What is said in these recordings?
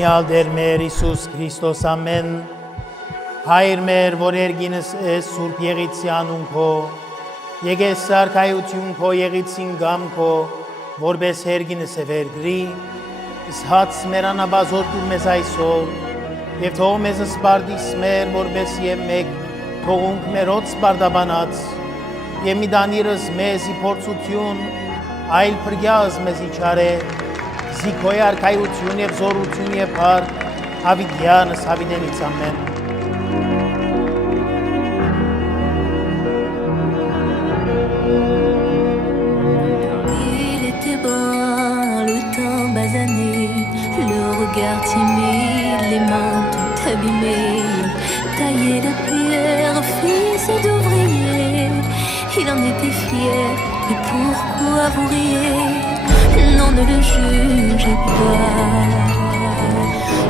Օրհնյալ Տեր մեր Հիսուս Քրիստոս ամեն Հայր մեր, որ երգինս ես Սուրբ Եղիցյանուն քո, եկես սարքայություն քո եղիցին գամ քո, որպես երգինս է վերգրի, իս հաց մեր անաբազոտում մեզ այսօր, և թող մեզ սպարդիս մեր, որպես և մեկ թողունք մերոց սպարդաբանած, և մի դանիրս մեզ ի փորձություն, այլ պրգյազ մեզ իչար է, զիքոյ արքայություն և զորություն և հարկ, հավիդյանս հավիդենից ամեն։ Regard timide, les mains tout abîmées, taillé de pierre, fils d'ouvrier. Il en était fier, mais pourquoi vous riez? Non, ne le jugez pas,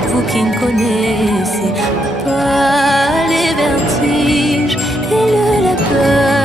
vous qui ne connaissez pas les vertiges et la peur.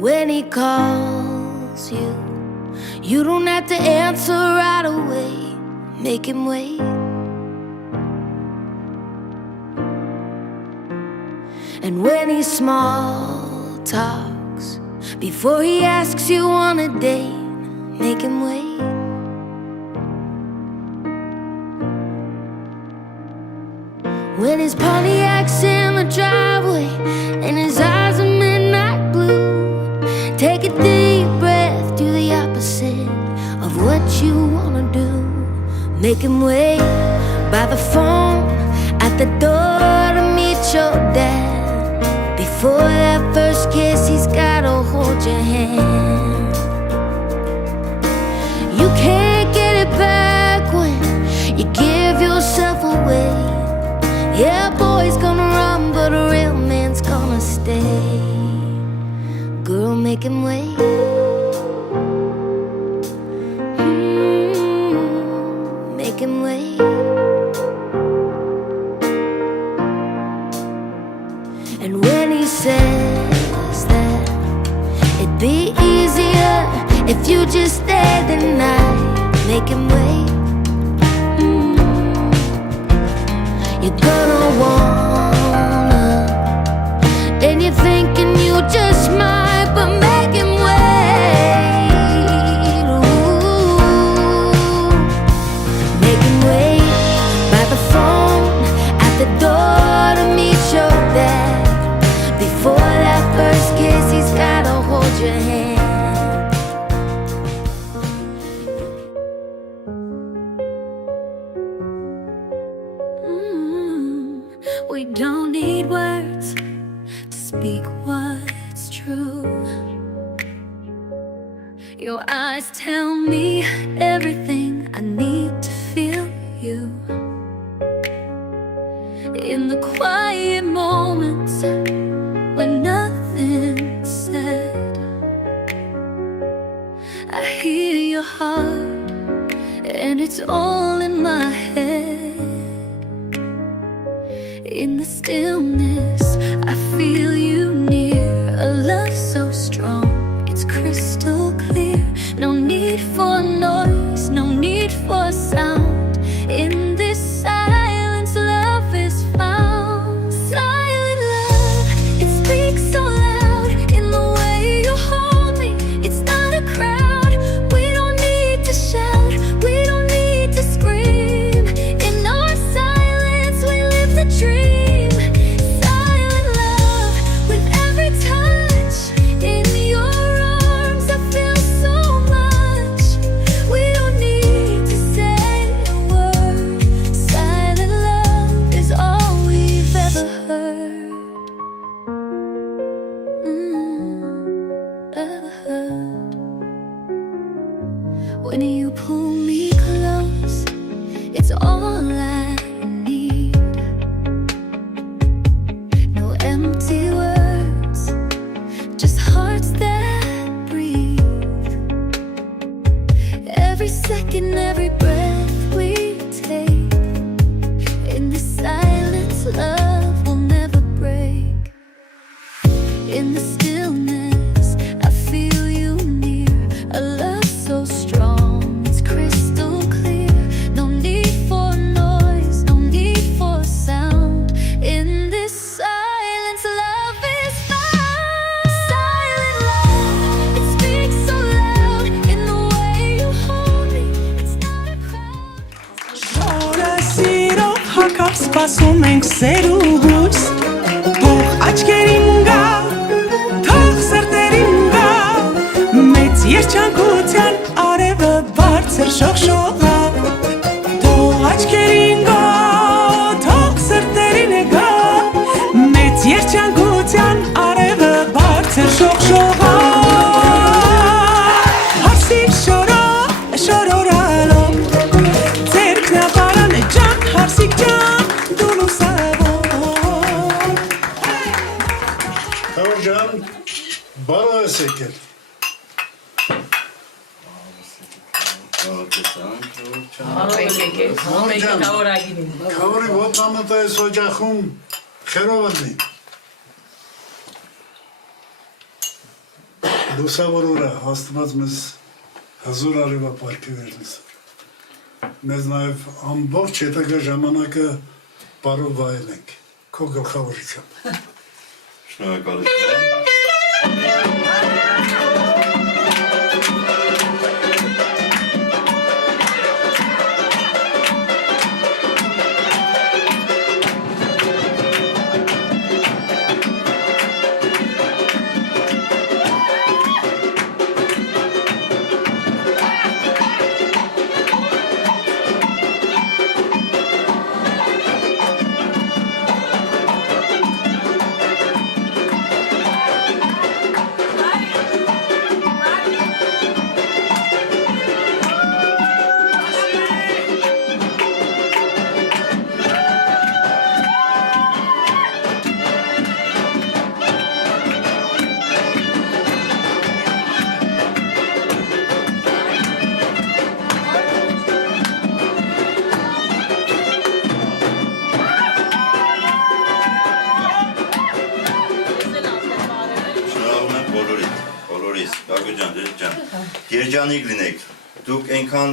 When he calls you, you don't have to answer right away. Make him wait. And when he small talks, before he asks you on a date, make him wait. When his Pontiac's in the driveway and his eyes are midnight blue, take a deep breath, do the opposite of what you wanna do. Make him wait by the phone at the door to meet your dad. Before that first kiss, he's gotta hold your hand. You can't get it back when you give yourself away. Yeah, boy's gonna run, but a real man's gonna stay. Girl, make him wait. Make him wait. And when he says that it'd be easier if you just stayed the night, make him wait. You're gonna wanna, and you're thinking you just might, but make him wait. Ooh. Make him wait by the phone at the door to meet your dad. Before that first kiss, he's gotta hold your hand. We don't need words to speak what's true. Your eyes tell me everything I need to feel you. In the quiet moments when nothing's said, I hear your heart and it's all in my head. In the stillness, I feel you near. A love so strong, it's crystal clear. No need for noise, no need for sound. In this silence, love is found. Silent love, it speaks so loud. In the way you hold me, it's not a crowd. We don't need to shout. the stillness, I feel you near. A love so strong, it's crystal clear. No need for noise, no need for sound. In this silence, love is found. Silent love, it speaks so loud in the way you hold me. It's not a crowd. Շորը սիրով հակավ սպասում ենք սերուս Թող աչքերին գա, թող սրտերին գա Մեծ երջանկության արևը բարձր շողշողա Թող աչքերին գա, թող սրտերին գա Մեծ երջանկության արևը բարձր շողշողա Հարսիկ շորորալով Ձերքնապարան ջան, հարսիկ ջան, դու լուսավոր Hocam, bana sekel. Kavri ոտամտայ սոջախում խերովնի։ Լուսավորորա հաստված մեզ հազոր արևա պարկի վերնես։ Մեզ նաև ամբողջ հետագա ժամանակը բարով վայել ենք, քո գլխավորությամբ։ Շնորհակալություն։ Երջանիկ լինեք, դուք այնքան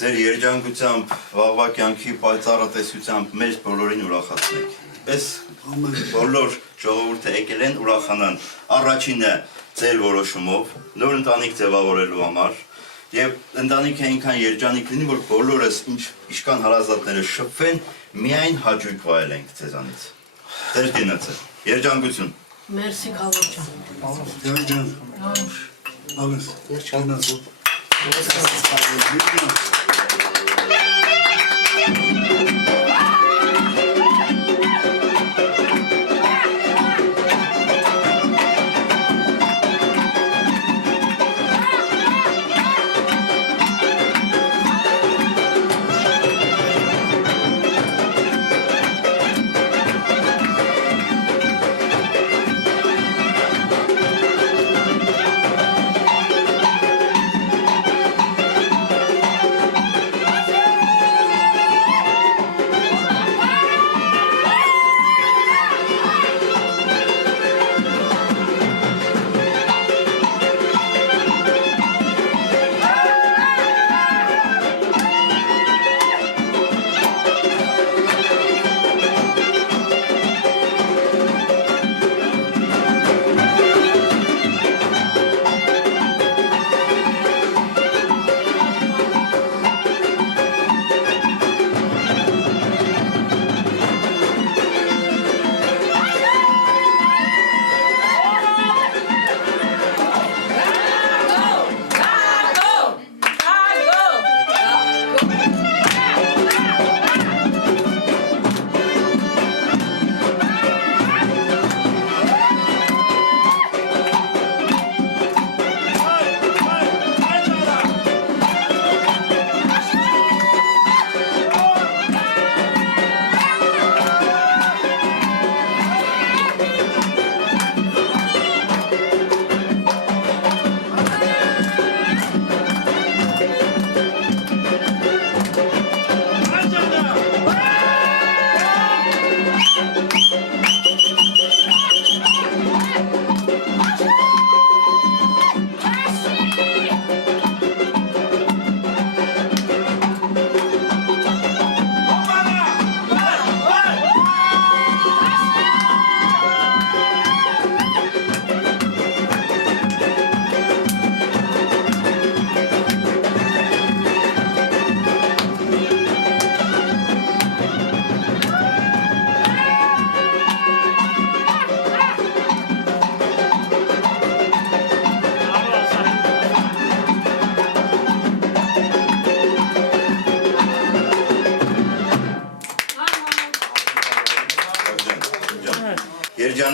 ձեր երջանկությամբ, վաղվա կյանքի պայծառատեսությամբ մեր բոլորին ուրախացնեք։ Պես բոլոր ժողովուրդը եկել են ուրախանան առաջինը ձեր որոշումով, նոր ընտանիք ձևավորելու համար եւ ընտանիքը այնքան երջանիկ լինի, որ բոլորս ինչքան հարազատները շփվեն, միայն հաճույք վայելենք ձեզանից։ Ձեր դինացը, երջանկություն։ Մերսի Քավոր ջան։ Ջան, alles, yeրջանացու։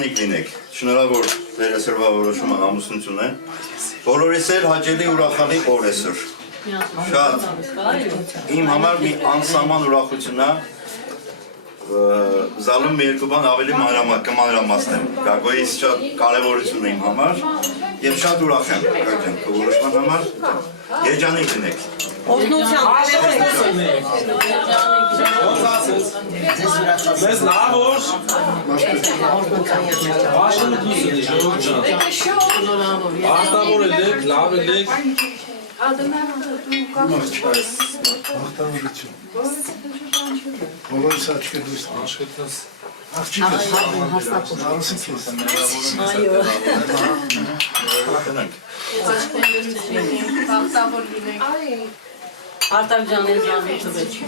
Երջանիկ լինեք, շնորհավոր ձեր այսօրվա որոշումը ամուսնություն է, բոլորիս էլ հաճելի ուրախալի օր այսօր, շատ իմ համար մի անսահման ուրախություն է, զալում մի երկու բան ավելի մանրամասնեմ, Գագոյից շատ կարևորություն է իմ համար և շատ ուրախ եմ, Գագոյան, քո որոշման համար, երջանիկ լինեք։ Մեզ լավ օր։ Բաշնություն ժողովուրդ ջան։ Արտավոր եք, լավ եք։ Ախտավորություն։ Բոլորս աչքի դուրս Աշխատես։ աղջիկս հարուսիկ Արտակ ջանեն զանվի տվեչի։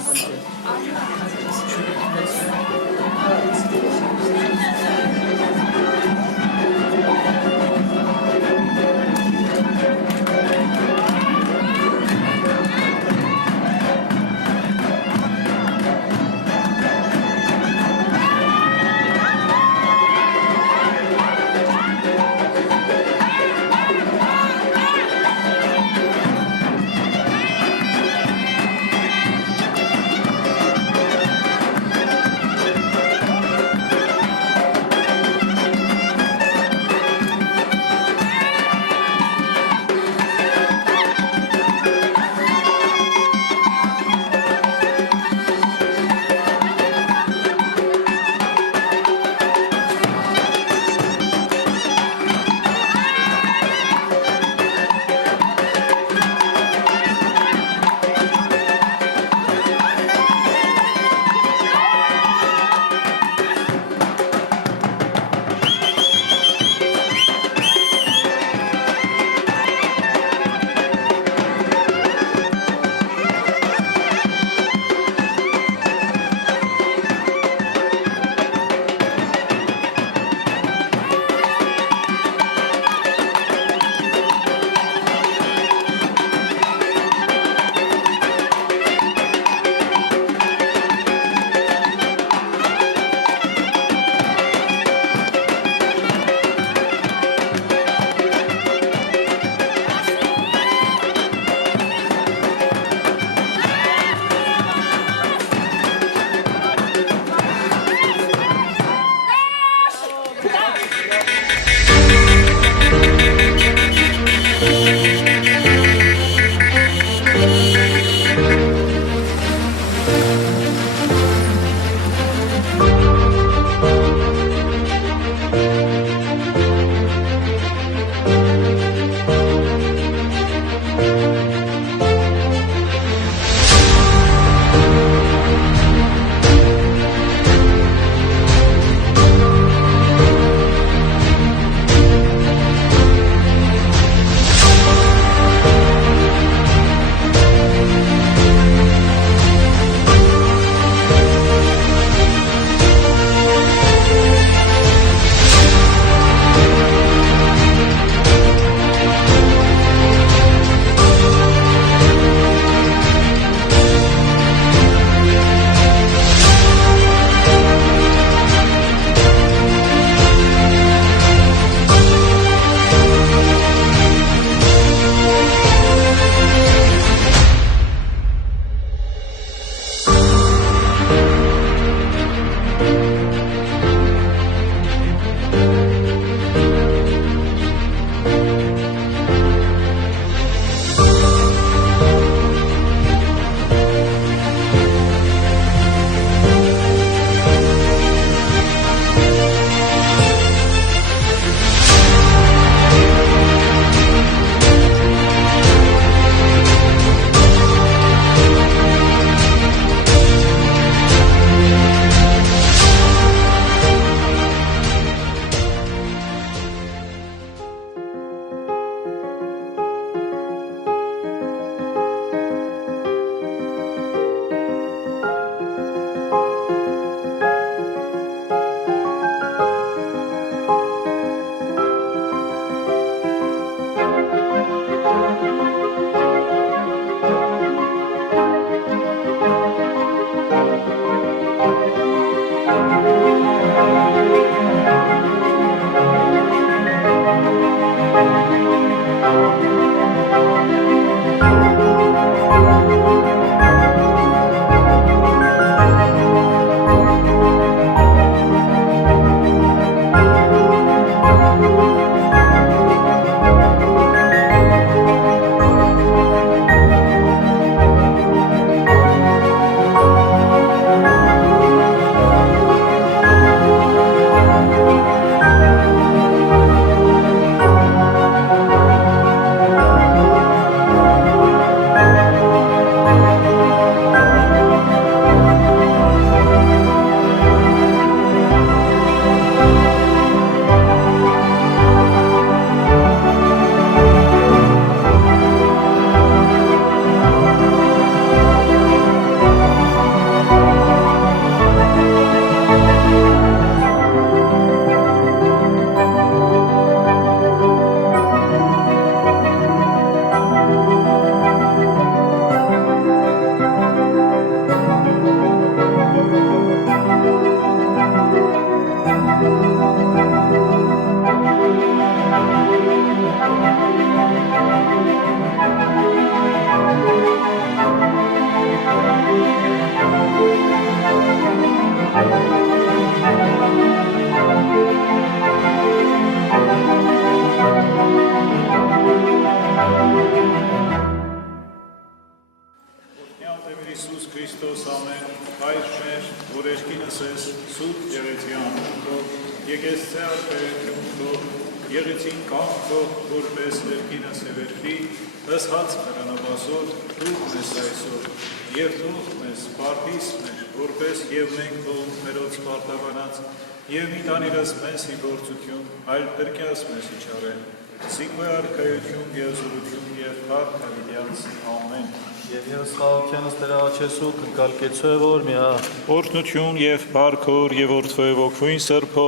Օրհնություն եւ բարքոր եւ որդվով ոգույն սրբո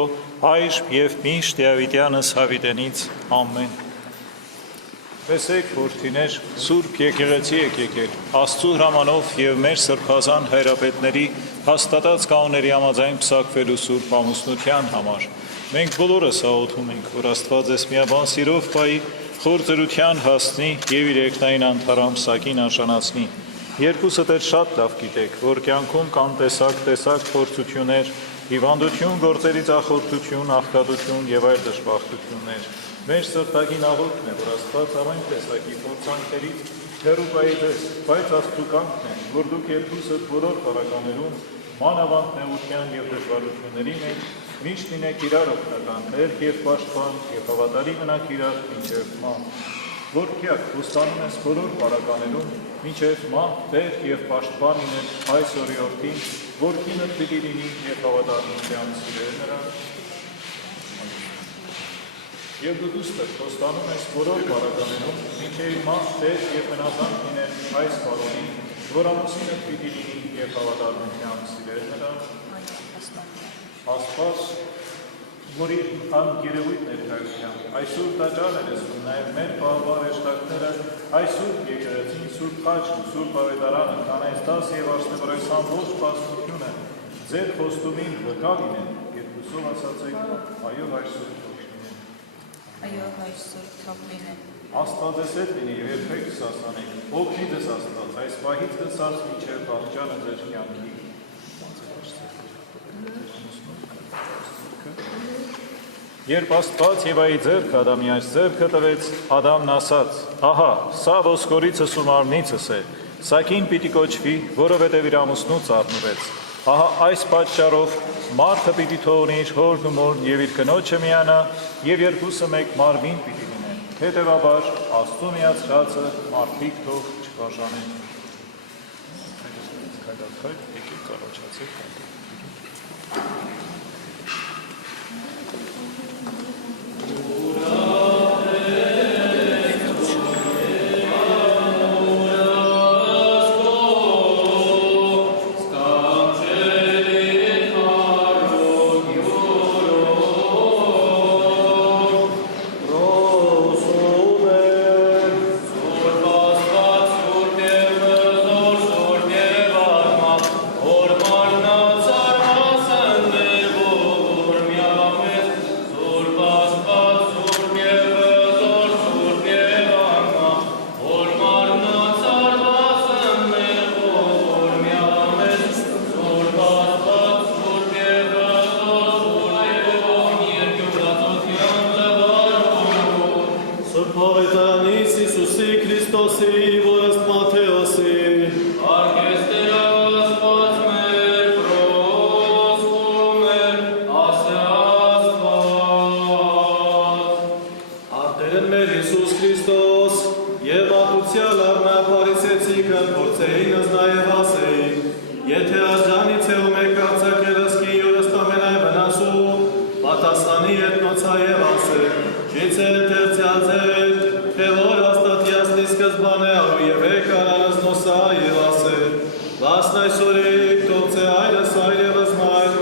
այժմ եւ միշտ Դավիթյանս հավիտենից ամեն։ Տեսեք որդիներ, Սուրբ եկեղեցի եք եկել, Աստծո հրամանով եւ մեր սրբազան հայրապետների հաստատած կանոնների համաձայն փսակվելու Սուրբ ամուսնության համար։ Մենք բոլորս աղոթում ենք, որ Աստված ձեզ միաբան սիրով պահի, խոր ծերության հասնի եւ իր երկնային անթարամ սակին արժանացնի։ Երկուսդ էլ շատ լավ գիտեք, որ կյանքում կան տեսակ փորձություններ, հիվանդություն, գործերի ձախորդություն, աղքատություն եւ այլ դժբախտություններ։ Մեր սրտագին աղոթքն է, որ Աստված ամեն տեսակի փորձանքներից հեռու պահի ձեզ, բայց Աստծու կամքն է, որ դուք երկուսդ բոլոր պարագաներում մանավանդ նեղության եւ դժվարությունների մեջ միշտ լինեք իրար օգնական, հերք եւ պաշտպան եւ հավատարիմ մնաք իրար մինչեւ մահ։ Որ քյակ հուստանում ես բոլոր պարագաներում մինչև մահ, տեր և պաշտպան ինեն այս օրիորդին, որ կինդ պիտի լինի և հավատարմության սիրել նրան։ Եվ դու դուստր հոստանում ես բոլոր պարագաներում մինչև մահ, տեր և մնազանք ինեն այս պարոնին, որ ամուսինդ պիտի լինի և հավատարմության սիրել նրան։ Աստված, որ իր անգերևույթ ներկայությամբ այսօր տաճար էր զգում, նաև մեր պահվար էշտակները այսօր եկեղեցին, Սուրբ Խաչն, Սուրբ Ավետարանը, Կանայստաս և Արշնեվրայս ամբողջ պաստությունը ձեր խոստումին վկա լինեն, երկուսով ասացեք, այո հայր Սուրբ թող լինեն։ Այո հայր Սուրբ թող լինեն։ Աստված ես հետ լինի և երբեք կսասանեք, օգնի ձեզ Աստված, այս պահից կսած մինչև վաղճանը ձեր կյանքի։ Երբ Աստված Եվայի ձեռքը Ադամի այս ձեռքը տվեց, Ադամն ասաց. «Ահա, սա ոսկորիցս ու մարմնիցս է, սակին պիտի կոչվի, որովհետև իր ամուսնուց առնվեց։ Ահա այս պատճառով մարդը պիտի թողնի իր հորն ու մորն և իր կնոջը միանա, և երկուսը մեկ մարմին պիտի լինեն։ Հետևաբար Աստծու միացրածը մարդիկ թող չբաժանեն»։ Or Մարկոսի, որ ըստ Մաթեոսի, Արկեստերոս ոց մեր պրոսում էր ասե Աստված։ Արտերն մեր Հիսուս Քրիստոս, և ատուցյալ առնա պարիսեցիքն, որցեինս նաև ասեի, եթե աջանից է ու մեկ արձակել ըսկին յորս տամենայ վնասու, պատասխանի ետնոցա և ասե, չիցել տերցյացել, թե որ աստատյասնի սկզբան է արու և եկանանս նոսա և ասե, վասն այսօրիկ տողցե այրս այրևս մայր,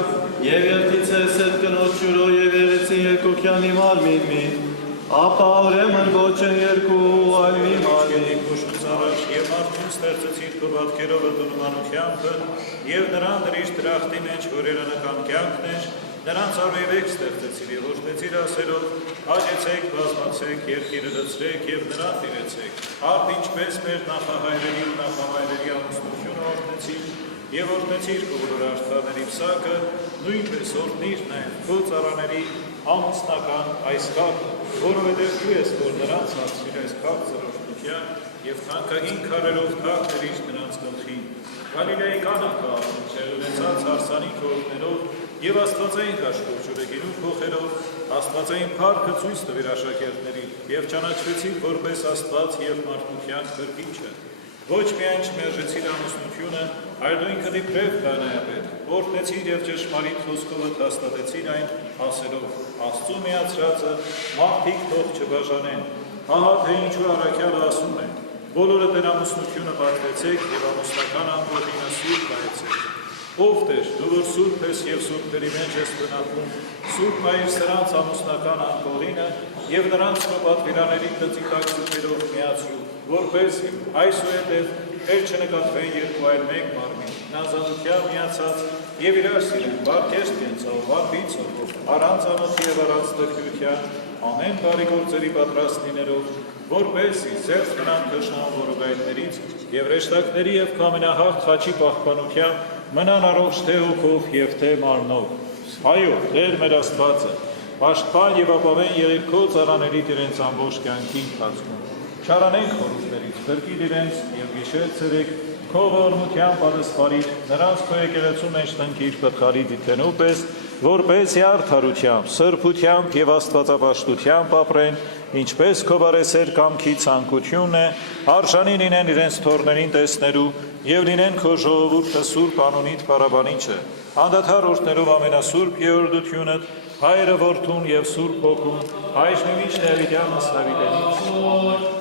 և երդիցես էտ կնոտ ճուրո և երեցին երկոքյանի մարմին մի, ապա ուրեմն ոչն երկու այլ մի մարմին, Կուշուցարաշ և մարդուն ստեղծեցիր քո պատկերով ընդունմանությամբ և նրան դրիշ դրախտի մեջ, որ երանական կյանքն էր, նրանց արվեվեք ստեղծեցիր և որդեցիր ասելով, հաջեցեք, բազմացեք, երկիրը լծրեք և նրան տիրեցեք, արդ ինչպես մեր նախահայրերի ու նախամայրերի ամուսնությունը օրհնեցիր և օրհնեցիր քո բոլոր աշխարհների պսակը, նույնպես օրհնիր նաև քո ծառաների ամուսնական այս կապը, որովհետև դու ես, որ նրանց հասցրիր այս քաղցր օրհնության և թանկագին քարերով թաքնրիր նրանց գլխին։ Գալիլեայի Կանա քաղաքում ունեցած հարսանիք օրհներով և աստվածային կաշկոր ջուրեգինու փոխելով, աստվածային փառքը ցույց տվիր աշակերտներին և ճանաչվեցիր որպես Աստված և մարդկության քրկիչը։ Ոչ միայն չմերժեցիր ամուսնությունը, այլ դու ինքդ իբրև քահանայապետ, օրհնեցիր և ճշմարիտ խոսքով հաստատեցիր այն, ասելով. Աստծու միացրածը մարդիկ թող չբաժանեն։ Ահա թե ինչու առաքյալը ասում է. բոլորը դեր ամուսնությունը պատվեցեք և ամուսնական ամբողջինը սուրբ կայեցեք։ Ով Տեր, դու որ սուրբ ես և սուրբերի մեջ ես բնակվում, սուրբ մայր սրանց ամուսնական ամբողջինը և նրանց քո պատվիրանների տծիկակ սուրբերով միացրու, որպեսզի այսուհետև էլ չնկատվեն երկու այլ մեկ մարմին, նազանության միացած և իրար սիրեն, վարկեշտ կենցով, վարդի ցորով, առանց անոթի և առանց տգնության, ամեն բարի գործերի պատրաստ լինելով, որպեսզի զերծ մնան թշնամու որոգայիններից և հրեշտակների և ամենահաղ խաչի պահպանությամբ մնան առողջ թե հոգով և թե մարմնով։ Այո, Տեր մեր Աստվածը, պաշտպան և ապավեն եղիր քո ծառաներիդ իրենց ամբողջ կյանքի ընթացքում։ Չարանենք խորհուրդներից, փրկիր իրենց և գիշեր ցերեկ քո ողորմության պատասխանիր, նրանց քո եկեղեցու մեջ տնկիր պտղալի դիթենու պես, որպեսզի արդարությամբ, սրբությամբ և աստվածապաշտությամբ ապրեն, ինչպես քո բարեսեր կամքի ցանկությունն է, արժանի լինեն իրենց թորներին տեսնելու և լինեն քո ժողովուրդը սուրբ անունիդ փառաբանիչը, անդադար օրհներով ամենասուրբ երորդությունդ, Հայրը Որդուն և Սուրբ Հոգուն, այժմ միշտ Դավիթյանս Դավիթենից։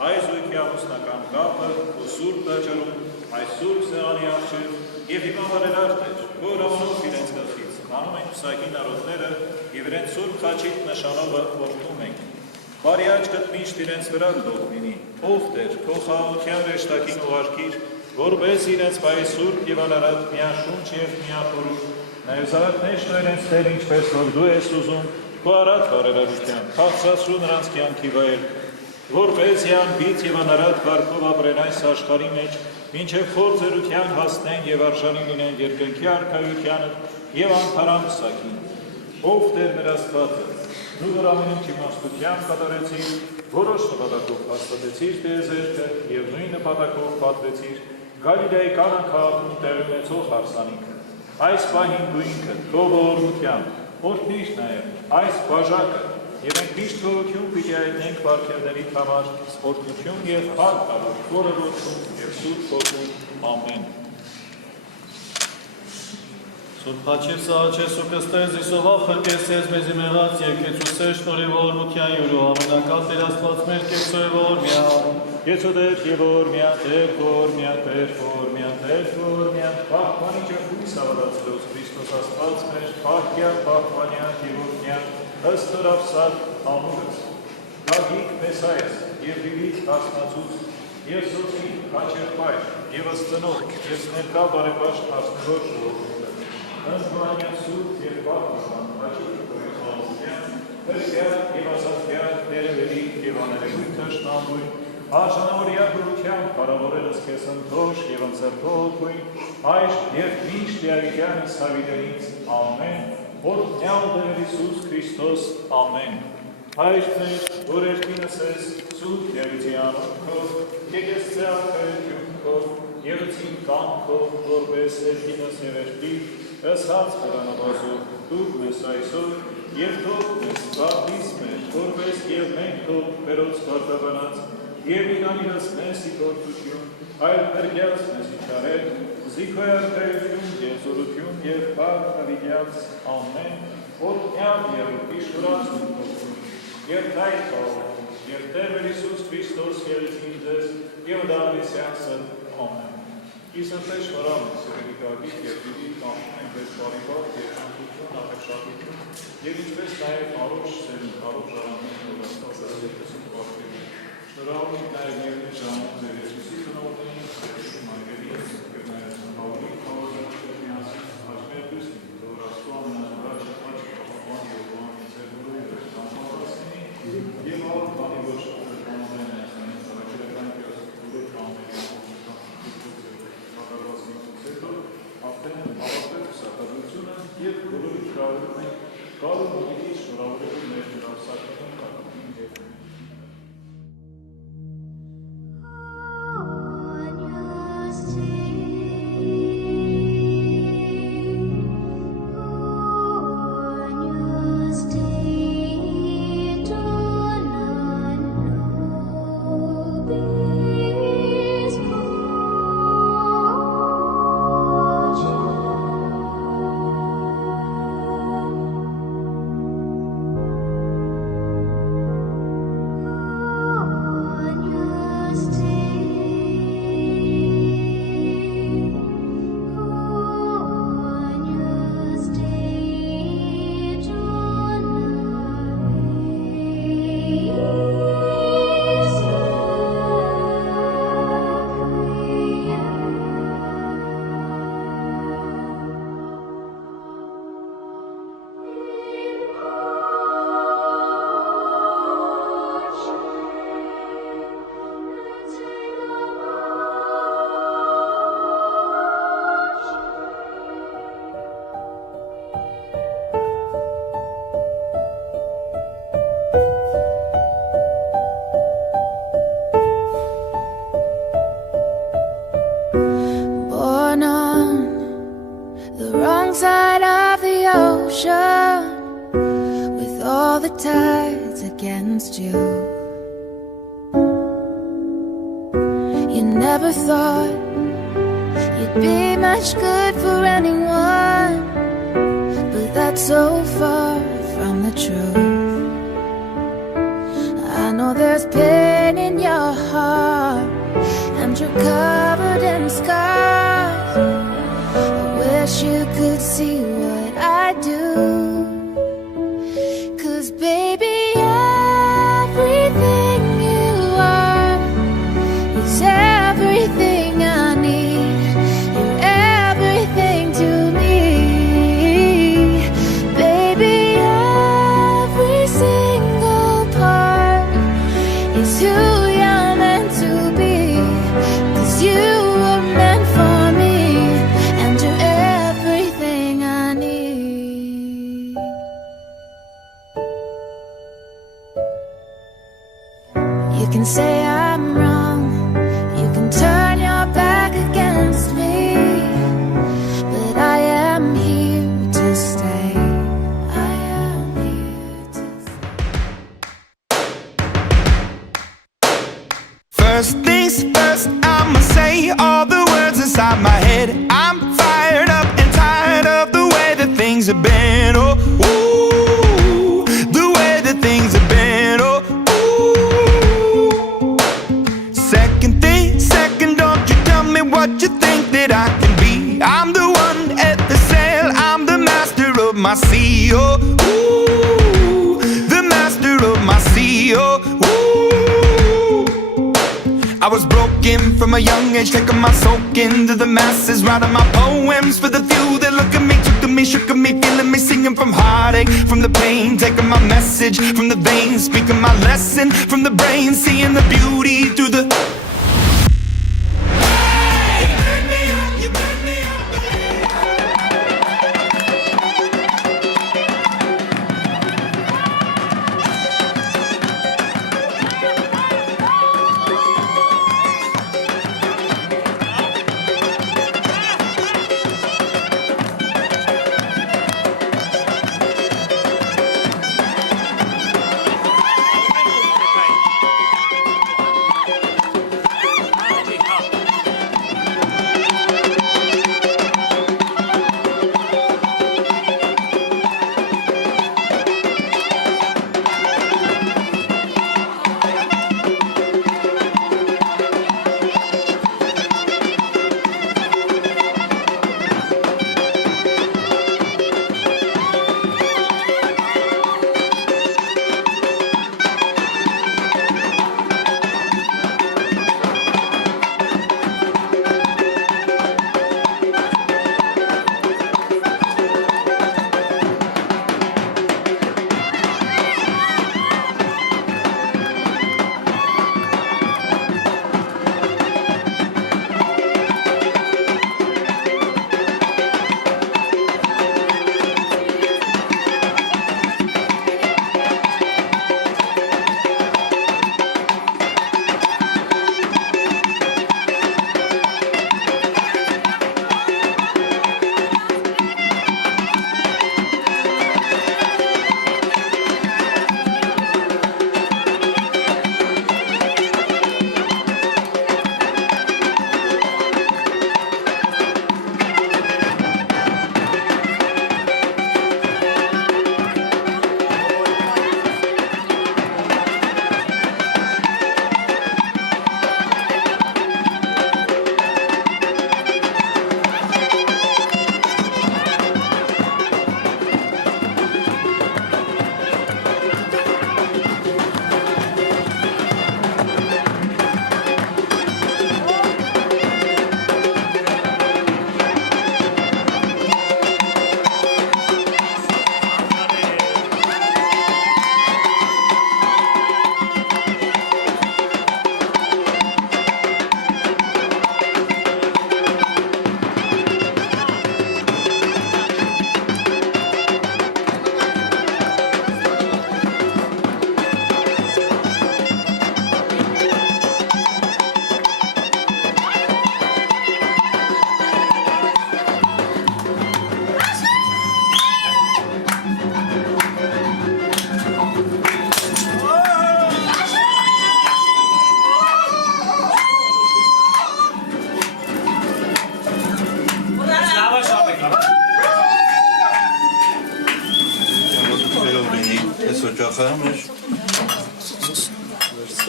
Այս ույթի ամուսնական կապը, քո սուրբ դաջարում, այս սուրբ սեղանի առջև և հիմա բարերար Տեր, որ ամանով իրենց գլխից անում ենք պսակի narodները և իրենց սուրբ խաչիտ նշանով օրհնում ենք։ Բարի աչքդ միշտ իրենց վրա լող լինի, ով Տեր, քո խաղաղության հրեշտակին ուղարկիր, որպես իրենց բարի սուրբ և անարատ միաշունչ և միախորհուրդ, նաև զավակներ շնոր իրենց Տեր, ինչպես որ դու ես ուզում, քո առատ բարերարությամբ, քաղցրացրու նրանց կյանքի վայր, որպեսզի անբիծ և անարատ կարգով ապրեն այս աշխարհի մեջ, մինչև խորձերության հասնեն և արժանի լինեն երկնքի արքայությանը և անթարան պսակին։ Ով Տեր մեր Աստվածը, դու որ ամեն ինչ իմաստությամբ կատարեցիր, որոշ նպատակով հաստատեցիր տիեզերքը և նույն նպատակով պատվեցիր Գալիլեայի Կանա քաղաքում տեղի ունեցող հարսանիքը։ Այս պահին դու ինքդ քո ողորմությամբ օրհնիր նաև այս բաժակը և մենք միշտ գոհություն պիտի հայտնենք պարգևներիդ համար, օրհնություն և փառք տալով Քորը Որդուն և Սուրբ Հոգուն։ Ամեն։ Սուրբ Հաչիր Սահաչես ու Կստես Իսովավ խրկեսես մեզի մեղած երկեցուսեր շնորի ողորմության յուրու ամենակալ Տեր Աստված մեր կեցո է ողորմյա։ Կեցո Տեր և ողորմյա, Տեր ողորմյա, Տեր ողորմյա, Տեր ողորմյա, պահպանիչը հույս ավադացրոց Քրիստոս Աստված մեր, պահկյա, պահպանյա և ողորմյա, ըստ հրավսատ ամուրս, գագիկ Մեսայես և Լիլիթ հասնացուց, և Սոցի հաչերպայր, և ըստնող, և ներկա բարեպաշտ հասնվոր ժողովուրդը, Ընկալանյան սուրտ և պատմական, հաճիք կորիզվազության, հրկյալ և ազատյալ, ներևերի և աներևույթ թշնամույն, արժանավորյա գրությամբ կարավորելս քեզ ընթոշ և ընձեռքողույն, այժմ և միշտ Դավիթյանս հավիտենից, ամեն, օրհնյալ Տեր Հիսուս Քրիստոս, ամեն։ Այժմ որ երկինս ես, սուրբ Դավիթյան օգնքով, եկես ծառայությունքով, եղեցին կամքով, որպես երկինս և երկիր, ըսած բերանավազով, դուք մեզ այսօր, և թող մեզ բաղդիս մեր, որպես և մենք թող բերոց բարձաբանած, և իրանիրս մեզ իգործություն, այլ հրկյաց մեզ իչարել, զիքոյ արկայություն և զորություն և պարկ հավիդյաց ամեն, օրհնյալ և իշորած նույնքովություն, և տայք հաղորդում, և Տեր Հիսուս Քրիստոս ելեցին ձեզ, և դարվիսյանսն ամեն։ Իսրտեշ վրամ, սրելի գագիտ և դիրի կանխում ենք ես բարիբար և շանքություն, ապեշակություն, և ինչպես նաև առոշ սերուն, առոշ ժարանին, որ աստված ազետեսին բարգերին։ Շնորհավորում նաև ներմի ժամանակ ձեր Եսուսի ծնողներին, ձերշում այգերի, և նաև ծնողի խաղորդ միասին, հաշմեր դուսնի, որ աստու ամենազորաչ աչ կապապան և բան ձեր որույն էր կանխավորասնի, և ալ բանի ոչ կանոմեն այսանին ծարակերական կերասկուրը կանմերի Ապտեն ավարտել սակադրությունը և բոլորի շրավորում ենք կարում ուղիդի շնորավորելու մեր հրավսակներին կարգին և with all the tides against you. You never thought you'd be much good for anyone, but that's so far from the truth. I know there's pain in your heart, and you're covered in scars. I wish you could see what I do. Baby, everything you are is everything I need. You're everything to me. Baby, every single part is who you're meant to be. 'Cause you were meant for me, and you're everything I need. You can say I'm wrong, you can turn your back against me, but I am here to stay. I am here to stay. First things first, I'ma say all the words inside my head. I'm fired up and tired of the way that things have been. Oh, ooh, the way that things have been. Oh, don't you tell me what you think that I can be. I'm the one at the sail, I'm the master of my sea. Oh, ooh, the master of my sea. Oh, ooh. I was broken from a young age, taking my soak into the masses, writing my poems for the few that look at me, took to me pain, taking my message from the veins, speaking my lesson from the brain, seeing the beauty through the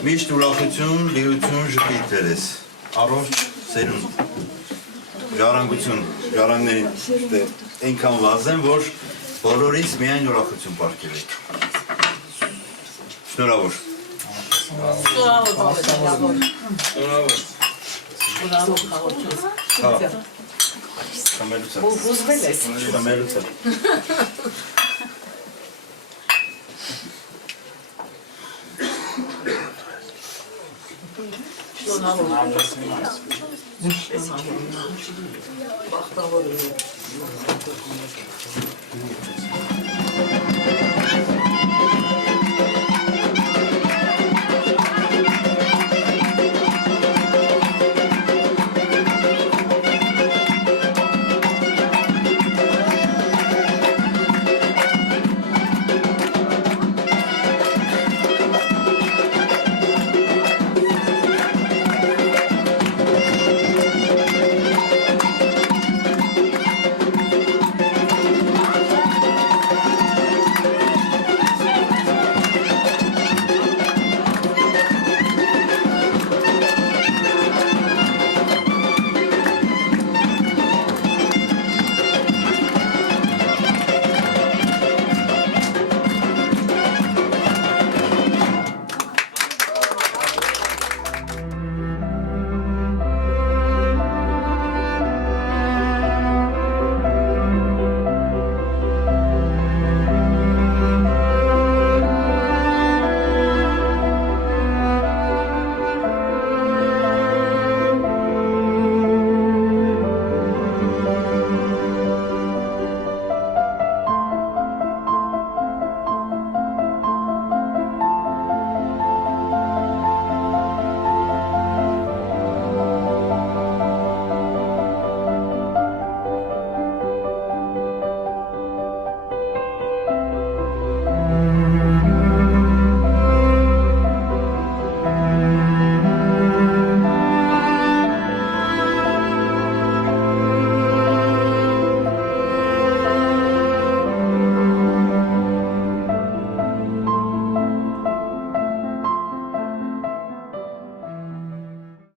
Միշտ ուրախություն, լիություն, ժպիտներ ես, առողջ սերունդ, ժառանգություն, ժառանգներին այնքան վազեմ, որ բոլորից միայն ուրախություն պարգև եք։ Շնորհավոր։ Բախտավոր է։